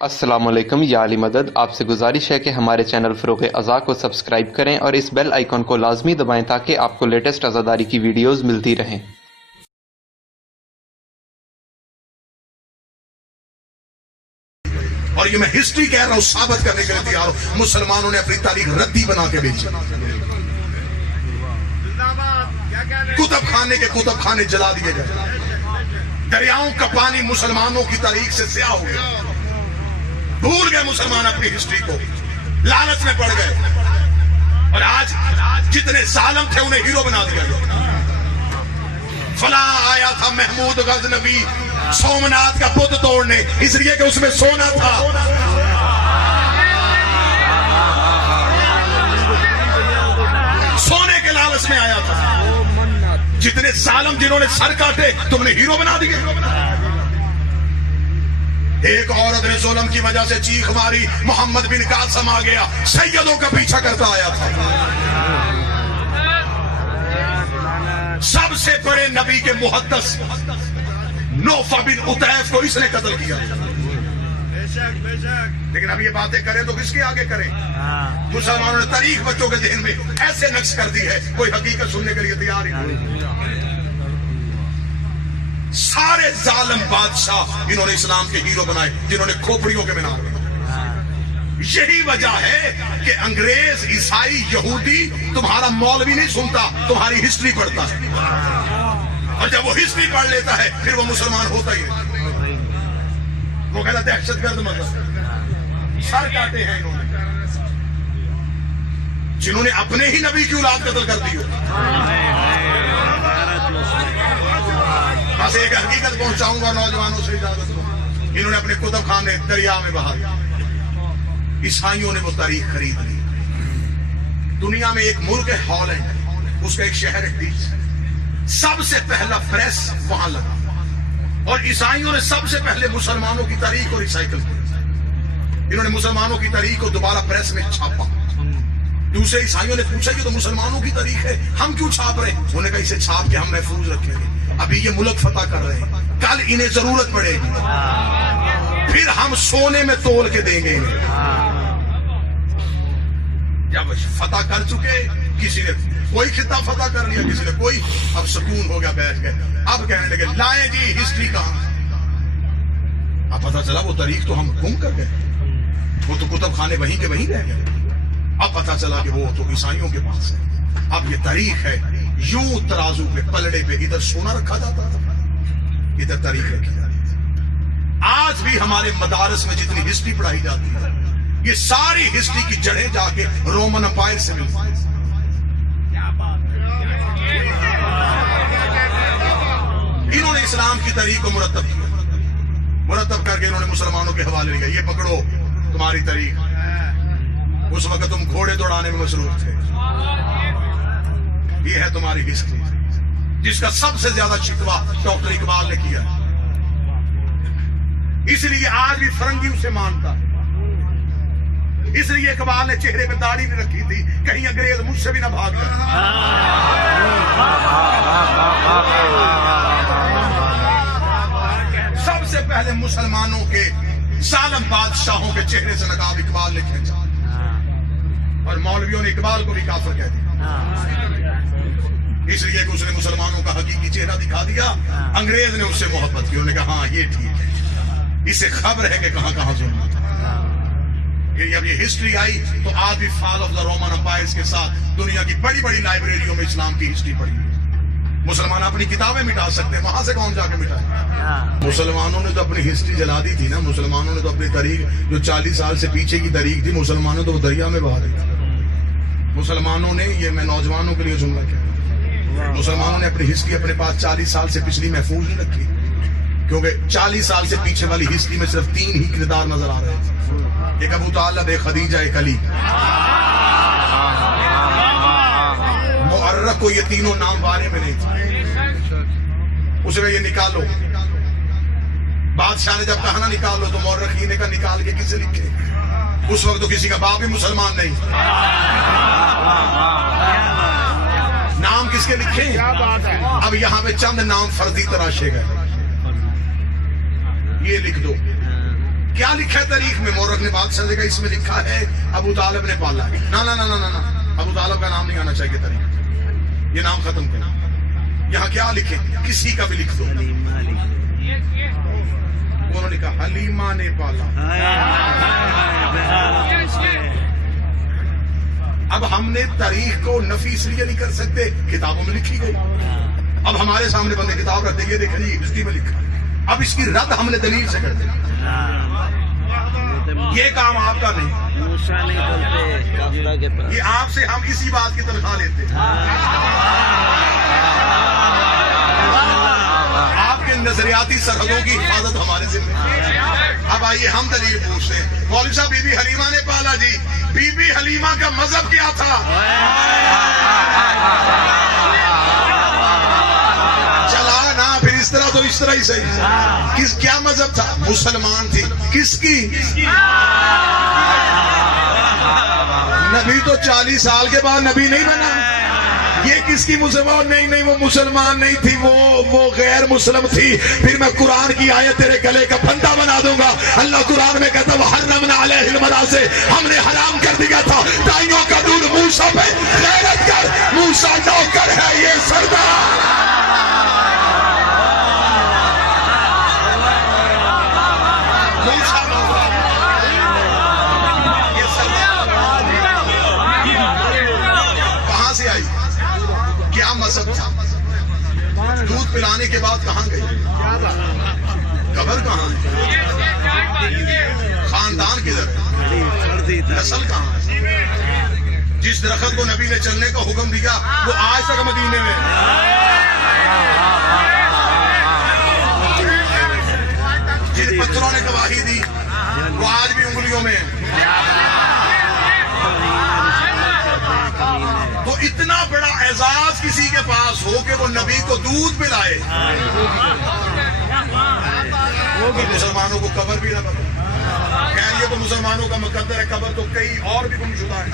السلام علیکم یا علی مدد. آپ سے گزارش ہے کہ ہمارے چینل فروغ ازا کو سبسکرائب کریں اور اس بیل آئیکن کو لازمی دبائیں تاکہ آپ کو لیٹسٹ عزاداری کی ویڈیوز ملتی رہیں. اور یہ میں ہسٹری کہہ رہا ہوں، ثابت کرنے کے لیے تیار ہوں، مسلمانوں نے اپنی تاریخ ردی بنا کے بیچی. کتب خانے کے کتب خانے جلا دیے گئے، دریاؤں کا پانی مسلمانوں کی تاریخ سے سیاہ ہو گیا. بھول گئے مسلمان اپنی ہسٹری کو، لالچ میں پڑ گئے، اور آج جتنے ظالم تھے انہیں ہیرو بنا دیا گیا. فلاں آیا تھا محمود غزنوی سومناتھ کا بت توڑنے، اس لیے کہ اس میں سونا تھا. سونے کے لالچ میں آیا تھا. جتنے ظالم جنہوں نے سر کاٹے تم نے ہیرو بنا دیے. ایک عورت نے ظلم کی وجہ سے چیخ ماری، محمد بن قاسم آ گیا، سیدوں کا پیچھا کرتا آیا تھا. سب سے بڑے نبی کے محدث نوفا بن عطیف کو اس نے قتل کیا. لیکن اب یہ باتیں کریں تو کس کے آگے کریں؟ مسلمانوں نے تاریخ بچوں کے ذہن میں ایسے نقش کر دی ہے، کوئی حقیقت سننے کے لیے تیار ہی نہیں. سارے ظالم بادشاہ انہوں نے اسلام کے ہیرو بنائے، جنہوں نے کھوپڑیوں کے مینار بنائے. یہی وجہ ہے کہ انگریز، عیسائی، یہودی تمہارا مولوی نہیں سنتا، تمہاری ہسٹری پڑھتا ہے. اور جب وہ ہسٹری پڑھ لیتا ہے پھر وہ مسلمان ہوتا ہی نہیں. وہ کہتا دہشت گرد مذہب، سر کاٹے ہیں انہوں نے، جنہوں نے اپنے ہی نبی کی اولاد قتل کر دی ہو. بس ایک حقیقت پہنچاؤں گا نوجوانوں سے، اجازت دو. انہوں نے اپنے کتب خانے دریا میں بہا دیا. عیسائیوں نے وہ تاریخ خرید لی. دنیا میں ایک ملک ہے ہالینڈ، اس کا ایک شہر ہے ڈیس. سب سے پہلا پریس وہاں لگا، اور عیسائیوں نے سب سے پہلے مسلمانوں کی تاریخ کو ریسائیکل کیا. انہوں نے مسلمانوں کی تاریخ کو دوبارہ پریس میں چھاپا. دوسرے عیسائیوں نے پوچھا یہ تو مسلمانوں کی تاریخ ہے، ہم کیوں چھاپ رہے ہیں؟ انہوں نے کہا اسے چھاپ کے ہم محفوظ رکھیں گے. ابھی یہ ملک فتح کر رہے ہیں، کل انہیں ضرورت پڑے گی، پھر ہم سونے میں تول کے دیں گے. جب فتح کر چکے، کسی نے کوئی خطہ فتح کر لیا، کسی نے کوئی، اب سکون ہو گیا، بیٹھ گئے. اب کہنے لگے لائیں جی ہسٹری کہاں. اب پتہ چلا وہ تاریخ تو ہم گم کر گئے، وہ تو کتب خانے وہیں کے وہیں رہ گئے. اب پتہ چلا کہ وہ تو عیسائیوں کے پاس ہے. اب یہ تاریخ ہے، یوں ترازو پہ پلڑے پہ ادھر سونا رکھا جاتا تھا، ادھر تاریخ رکھی جاتی تھی. آج بھی ہمارے مدارس میں جتنی ہسٹری پڑھائی جاتی ہے، یہ ساری ہسٹری کی جڑیں جا کے رومن امپائر سے ملتی ہیں. انہوں نے اسلام کی تاریخ کو مرتب کیا، مرتب کر کے انہوں نے مسلمانوں کے حوالے لیا. یہ پکڑو تمہاری تاریخ. اس وقت تم گھوڑے دوڑانے میں مصروف تھے، یہ ہے تمہاری ہسٹری، جس کا سب سے زیادہ شکوہ ڈاکٹر اقبال نے کیا. اس لیے آج بھی فرنگی اسے مانتا. اس لیے اقبال نے چہرے پہ داڑھی نہیں رکھی تھی، کہیں انگریز مجھ سے بھی نہ بھاگ جائے. سب سے پہلے مسلمانوں کے ظالم بادشاہوں کے چہرے سے نقاب اقبال نے کھینچا، اور مولویوں نے اقبال کو بھی کافر کہہ دیا، اس لیے کہ اس نے مسلمانوں کا حقیقی چہرہ دکھا دیا. انگریز نے اس سے محبت کی، انہوں نے کہا ہاں یہ ٹھیک ہے، اسے خبر ہے کہ کہاں کہاں ظلم تھا. اب یہ ہسٹری آئی تو آج بھی فال آف دا رومن امپائرز کے ساتھ دنیا کی بڑی بڑی لائبریریوں میں اسلام کی ہسٹری پڑھی. مسلمان اپنی کتابیں مٹا سکتے ہیں، وہاں سے کون جا کے مٹائے؟ مسلمانوں نے تو اپنی ہسٹری جلا دی تھی نا. مسلمانوں نے تو اپنی تاریخ جو 40 سال سے پیچھے کی تاریخ تھی، مسلمانوں تو وہ دریا میں بہا دی. مسلمانوں نے، یہ میں نوجوانوں کے لیے جملہ کیا، مسلمانوں نے اپنی ہسٹری اپنے پاس 40 سال سے پچھلی محفوظ نہیں رکھی، کیونکہ 40 سال سے پیچھے والی ہسٹری میں صرف 3 ہی کردار نظر آ رہے ہیں. ایک ابو طالب، ایک خدیجہ، ایک علی. مؤرخ کو یہ تینوں نام بارے میں نہیں تھے. اسے کہا یہ نکالو. بادشاہ نے جب کہا نا نکالو تو مورخین نے کہا نکال کے کسے لکھے؟ اس وقت تو کسی کا باپ بھی مسلمان نہیں. نام کس کے لکھے؟ اب یہاں پہ چند نام فرضی تراشے گئے. یہ لکھ دو کیا لکھا ہے تاریخ میں؟ مورخ نے بات سمجھے گا اس میں لکھا ہے ابو طالب نے پالا. نا نا نا نا نا ابو طالب کا نام نہیں آنا چاہیے تاریخ. یہ نام ختم کرنا. یہاں کیا لکھے؟ کسی کا بھی لکھ دو. انہوں نے کہا حلیمہ نے پالا. اب ہم نے تاریخ کو نفی اس لیے نہیں کر سکتے، کتابوں میں لکھی گئی. اب ہمارے سامنے بندے کتاب رکھ دیں، یہ دیکھیں جی ہسٹری میں لکھا. اب اس کی رد ہم نے دلیل سے کر دی. یہ کام آپ کا نہیں. یہ آپ سے ہم اسی بات کی تنخواہ لیتے ہیں. آپ کے نظریاتی سرحدوں کی حفاظت ہمارے ذمہ ہے. اب آئیے ہم دلیل پوچھتے ہیں. مولوی صاحب بی بی حلیمہ نے پالا جی. بی بی حلیمہ کا مذہب کیا تھا؟ چلا نا پھر اس طرح تو اس طرح ہی صحیح. کیا مذہب تھا؟ مسلمان تھی. کس کی؟ نبی تو 40 سال کے بعد نبی نہیں بنا. یہ کس کی مسلمان؟ نہیں وہ مسلمان نہیں تھی، وہ غیر مسلم تھی. پھر میں قرآن کی آیت تیرے گلے کا پھندا بنا دوں گا. اللہ قرآن میں کہتا وحرمنا علیہ المراضع، ہم نے حرام کر دیا تھا دائیوں کا دودھ. موسیٰ پہ غیرت کر، موسیٰ نوکر ہے، یہ سردار. مذہب تھا. دودھ پلانے کے بعد کہاں گئی؟ قبر کہاں ہے؟ خاندان کدھر؟ نسل کہاں ہے؟ جس درخت کو نبی نے چلنے کا حکم دیا وہ آج تک مدینے میں. جن پتھروں نے گواہی دی وہ آج بھی انگلیوں میں ہے. تو اتنا بڑا اعزاز کسی کے پاس ہو کہ وہ نبی کو دودھ پلائے. مسلمانوں کو قبر بھی نہ پتا. خیر یہ تو مسلمانوں کا مقدر ہے، قبر تو کئی اور بھی گم شدہ ہے.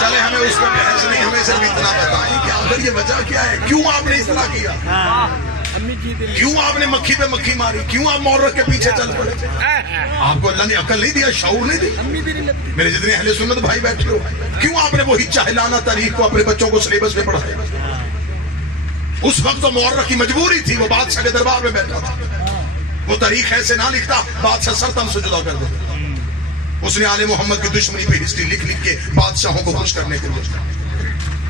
چلے ہمیں اس پر بحث نہیں، ہمیں صرف اتنا بتائیں کہ آخر یہ وجہ کیا ہے؟ کیوں آپ نے اس طرح کیا؟ کیوں آپ نے مکھی پہ مکھی ماری؟ کیوں آپ مورخ کے پیچھے چل پڑے؟ آپ کو اللہ نے عقل نہیں دیا، شعور نہیں دی؟ میرے جتنے اہل سنت بھائی بیٹھے ہو، کیوں آپ نے وہی جاہلانہ تاریخ کو اپنے بچوں کو سلیبس میں پڑھایا؟ اس وقت تو مورخ کی مجبوری تھی، وہ بادشاہ کے دربار میں بیٹھا تھا. وہ تاریخ ایسے نہ لکھتا بادشاہ سر تم سے جدا کر دیتا. اس نے آل محمد کی دشمنی پہ ہسٹری لکھ کے بادشاہوں کو خوش کرنے کے لیے.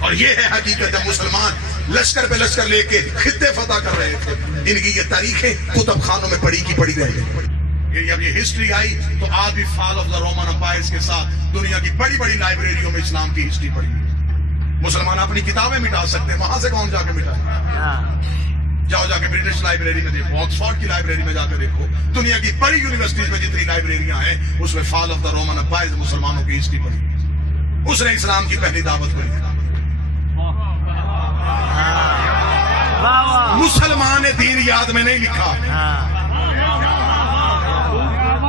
اور یہ ہے حقیقت ہے. مسلمان لشکر پہ لشکر لے کے خطے فتح کر رہے تھے. ان کی یہ تاریخیں کتب خانوں میں پڑھی کی پڑھی رہ گئی. جب یہ ہسٹری آئی تو آج بھی فال آف دا رومن امپائرز کے ساتھ دنیا کی بڑی بڑی لائبریریوں میں اسلام کی ہسٹری پڑھی. مسلمان اپنی کتابیں مٹا سکتے ہیں، وہاں سے کون جا کے مٹائے؟ جاؤ جا کے برٹش لائبریری میں دیکھو، آکسفورڈ کی لائبریری میں جا کے دیکھو. دنیا کی بڑی یونیورسٹیز میں جتنی لائبریریاں ہیں اس میں فال آف دا رومن امپائرز مسلمانوں کی ہسٹری پڑھی. اس نے اسلام کی پہلی دعوت پڑھی. مسلمان دین یاد میں نہیں لکھا،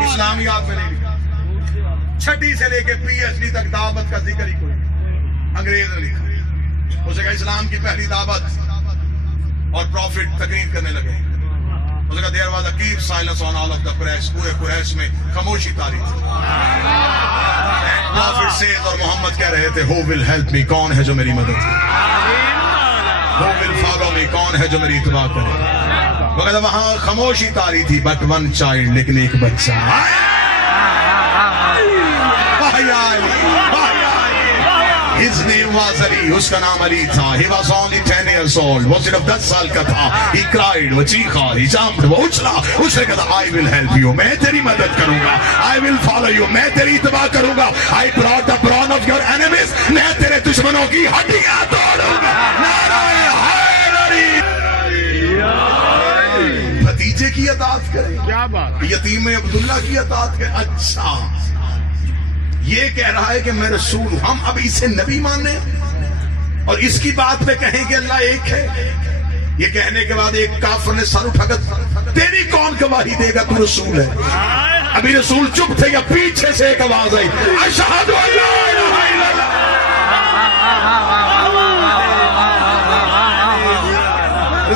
اسلامیات میں نہیں لکھا. چھٹی سے لے کے PhD تک دعوت کا ذکر ہی کوئی. انگریز نے لکھا. اسے کہا اسلام کی پہلی دعوت اور پروفٹ تقریر کرنے لگے. اسے کہا there was a keep silence on all of the Quraysh. پورے قریش میں خاموشی تاری تھی. پروفٹ سیز اور محمد کہہ رہے تھے ہو ول ہیلپ می، کون ہے جو میری مدد کرے؟ ہو ول فالو می، کون ہے جو میری اتباع کرے؟ وہ کہتا وہاں خاموشی تاری تھی. بٹ ون چائلڈ، لیکن ایک بچہ. His name was Ali. اس کا نام علی تھا. He was only 10 years old. وہ صرف 10 سال کا تھا. He cried. وہ چیخا. He jumped. وہ اچھلا. اس نے کہا I will help you. میں تیری مدد کروں گا. I will follow you. میں تیری اتباع کروں گا. I brought the brawn of your enemies. میں تیرے دشمنوں کی ہڈیاں توڑوں گا. نعرہ حیدری. بھتیجے کی اطاعت کریں. کیا بات. یتیم عبداللہ کی اطاعت کریں. اچھا یہ کہہ رہا ہے کہ میں رسول ہوں. ہم اب اسے نبی ماننے اور اس کی بات پہ کہیں کہ اللہ ایک ہے. یہ کہنے کے بعد ایک کافر نے سر اٹھا کر تیری کون گواہی دے گا تو رسول ہے. ابھی رسول چپ تھے یا پیچھے سے ایک آواز آئی اشہد ان لا الہ الا اللہ.